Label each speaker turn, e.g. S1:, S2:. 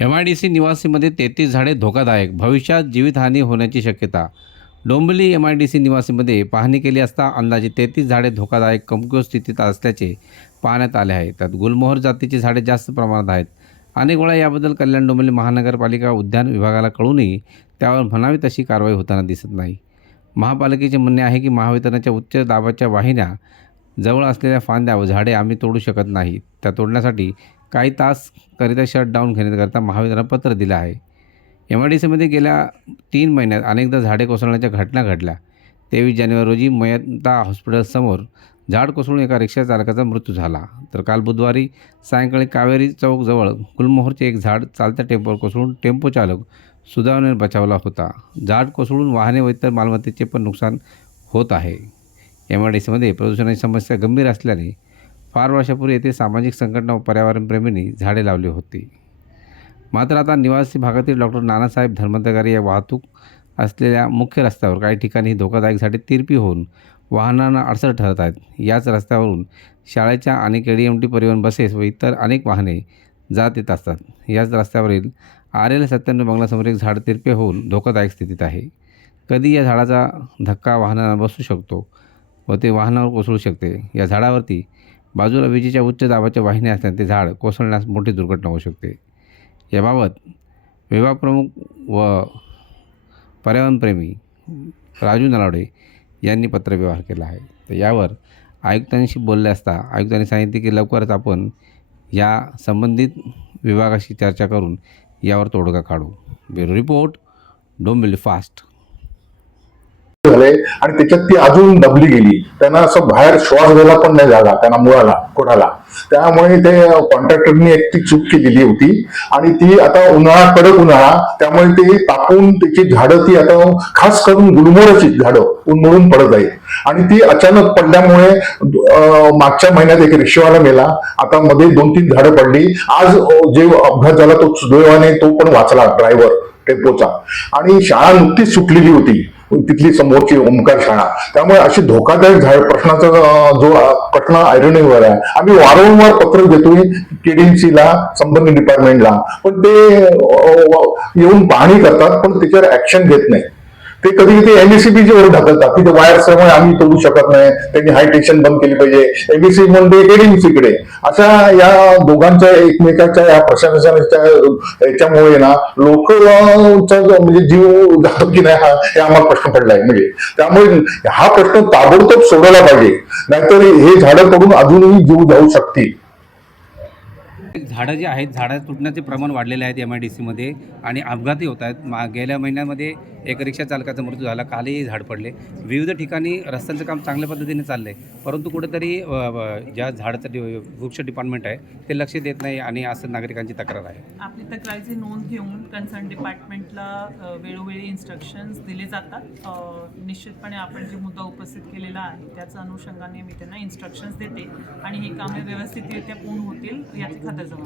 S1: M I D C निवासीमध्ये तेहतीस झाडे धोकादायक. भविष्यात जीवितहानी होण्याची शक्यता. Dombivli M I D C निवासीमध्ये पाहणी केली असता अंदाजे तेहतीस झाडे धोकादायक कमकुवत स्थितीत असल्याचे पाहण्यात आले आहे. त्यात गुलमोहर जातीची झाडे जास्त प्रमाणात आहेत. अनेक वेळा याबद्दल कल्याण डोंबिवली महानगरपालिका उद्यान विभागाला कळूनही त्यावर म्हणावी तशी कारवाई होताना दिसत नाही. महापालिकेचे म्हणणे आहे की महावितरणाच्या उच्च दाबाच्या वाहिन्या जवळ असलेल्या फांद्या व झाडे आम्ही तोडू शकत नाही. त्या तोडण्यासाठी काही तासकरिता शटडाऊन घेण्याकरता महावितरण पत्र दिलं आहे. एम आय डी सीमध्ये गेल्या तीन महिन्यात अनेकदा झाडे कोसळण्याच्या घटना घडल्या. तेवीस जानेवारी रोजी मयता हॉस्पिटलसमोर झाड कोसळून एका रिक्षा चालकाचा मृत्यू झाला. तर काल बुधवारी सायंकाळी कावेरी चौकजवळ गुलमोहरचे एक झाड चालत्या टेम्पोवर कोसळून टेम्पो चालक सुदैवाने बचावला होता. झाड कोसळून वाहने व इतर मालमत्तेचे पण नुकसान होत आहे. एम आय डी सीमध्ये प्रदूषणाची समस्या गंभीर असल्याने फार वर्षापूर्वी येथे सामाजिक संघटना व पर्यावरणप्रेमींनी झाडे लावली होती. मात्र आता निवासी भागातील डॉक्टर नानासाहेब धर्मदगारी या वाहतूक असलेल्या मुख्य रस्त्यावर काही ठिकाणी धोकादायक झाडे तिरपी होऊन वाहनांना अडचण ठरत आहेत. याच रस्त्यावरून शाळेच्या आणि के डी एम टी परिवहन बसेस व इतर अनेक वाहने जात येत असतात. याच रस्त्यावरील आर एल सत्त्याण्णव बंगल्यासमोर एक झाड तिरपे होऊन धोकादायक स्थितीत आहे. कधी या झाडाचा धक्का वाहनांना बसू शकतो व ते वाहनावर कोसळू शकते? या झाडावरती बाजूला विजेच्या उच्च दाबाच्या वाहिन्या असल्याने ते झाड कोसळण्यास मोठी दुर्घटना होऊ शकते. याबाबत विभागप्रमुख व पर्यावरणप्रेमी राजू नलावडे यांनी पत्रव्यवहार केला आहे. तर यावर आयुक्तांशी बोलले असता आयुक्तांनी सांगितले की लवकरच आपण या संबंधित विभागाशी चर्चा करून यावर तोडगा काढू. Bureau report Dombivli fast.
S2: आहे आणि त्याच्यात ती अजून दबली गेली. त्यांना असं बाहेर श्वास घ्यायला पण नाही झाला त्यांना मुळाला कोणाला त्यामुळे ते कॉन्ट्रॅक्टरनी एक ती चूक केलेली होती. आणि ती आता उन्हाळा कडक उन्हाळा त्यामुळे ती तापून त्याची झाडं ती आता खास करून गुलमोहराची झाडं उन्मळून पडत आहेत. आणि ती अचानक पडल्यामुळे मागच्या महिन्यात एक रिक्षावाला मेला आता मध्ये दोन तीन झाडं पडली. आज जे अपघात झाला तो सुदैवाने तो पण वाचला ड्रायव्हर टेम्पोचा आणि शाळा नुकतीच सुटलेली होती. तिथली समोरची ओंकार शाळा. त्यामुळे अशी धोकादायक झाड प्रश्नाचा जो प्रश्न आयरणीवर आहे. आम्ही वारंवार पत्र देतोय केडीएमसीला संबंधित डिपार्टमेंटला पण ते येऊन पाहणी करतात पण त्याच्यावर ऍक्शन घेत नाही. ते कधी कधी एमएससीबीची वर ढकलतात. तिथे ते वायर्समुळे आम्ही तोडू शकत नाही. त्यांनी हाय टेन्शन बंद केली पाहिजे. एमएससी म्हणते एडीएमसीकडे अशा या दोघांच्या एकमेकाच्या या प्रशासनाच्या याच्यामुळे ना लोक म्हणजे जीव जातो की नाही हा हे आम्हाला प्रश्न पडलाय. म्हणजे त्यामुळे हा प्रश्न ताबडतोब सोडवला पाहिजे. नाहीतर हे झाडं पडून अजूनही जीव जाऊ शकतील.
S1: झाडं जी आहेत झाडं तुटण्याचे प्रमाण वाढलेले आहेत एम आय डी सीमध्ये आणि अपघातही होत आहेत. मा गेल्या महिन्यामध्ये एक रिक्षा चालकाचा मृत्यू झाला. कालही झाड पडले. विविध ठिकाणी रस्त्यांचं काम चांगल्या पद्धतीने चाललं आहे परंतु कुठेतरी ज्या झाडाचं डि वृक्ष डिपार्टमेंट आहे ते लक्ष देत नाही आणि असं नागरिकांची तक्रार आहे.
S3: आपली तक्रारीची नोंद घेऊन कन्सर्न डिपार्टमेंटला वेळोवेळी इन्स्ट्रक्शन्स दिले जातात. निश्चितपणे आपण जे मुद्दा उपस्थित केलेला आहे त्याच्या अनुषंगाने मी त्यांना इन्स्ट्रक्शन्स देते आणि ही कामे व्यवस्थितरित्या पूर्ण होतील याची खातरजमा